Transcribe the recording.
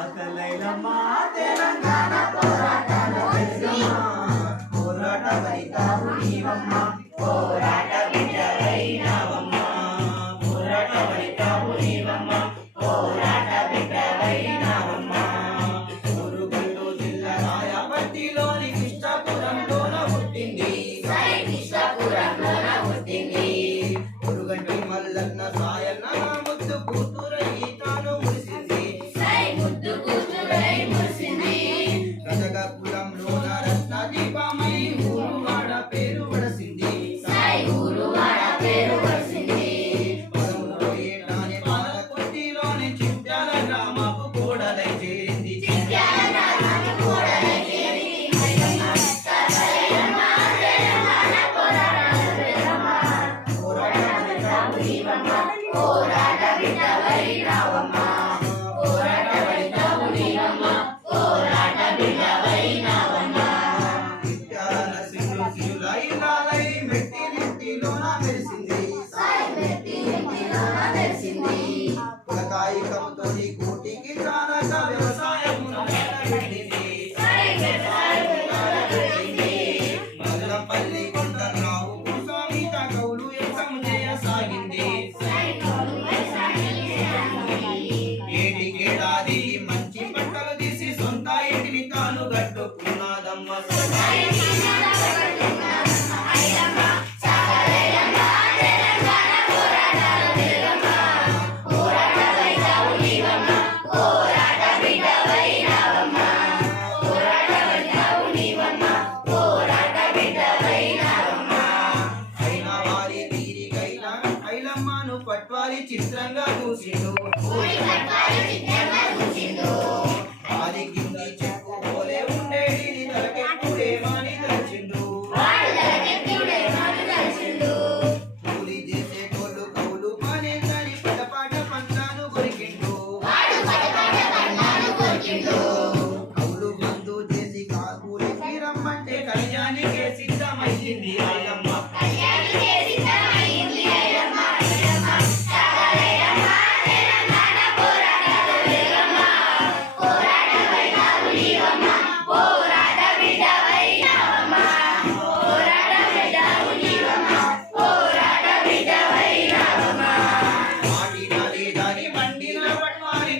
సాకలైలమ్మా తెలంగాణ పోరాటాల వెలుగమ్మ పోరాట వనితావు నీవమ్మ పోరాట బిడ్డవైనావమ్మ పోరాట వనితావు నీవమ్మ పోరాట బిడ్డవైనావమ్మ మురుగండు జిల్లా రాయపర్తిలోని కృష్ణాపురంలోన పుట్టింది మురుగంటి మల్లన్న సాయన్న ముద్దు కూతురై తాను మురిసింది గజగపురంలోన రత్న దీపమై ఊరువాడ పేరు వడసింది పదములో ఏటాని పాలకొట్టిలోని చిట్యాల గ్రామపు కోడలై చేరింది పోరాట బిడ్డవైనావమ్మ పోరాట వనితావు నీవమ్మ పోరాట బిడ్డవైనావమ్మ విద్యాల సిరు సిరులై లాలై మెట్టిలోన మెరిసింది కులకాయికముతోని కోటికి చాలక వ్యవసాయమును పెట్టింది మల్లంపల్లి కొండరావు స్వామి కౌలు యశము చేయసాగింది ఏటికేడాది మంచి బట్టలు తీసి సొంత ఇంటిని తాను కట్టుకున్నదమ్మ అయిన వారి తీరికైనా ఐలమ్మను పట్వారి చిత్రంగా చూసిండు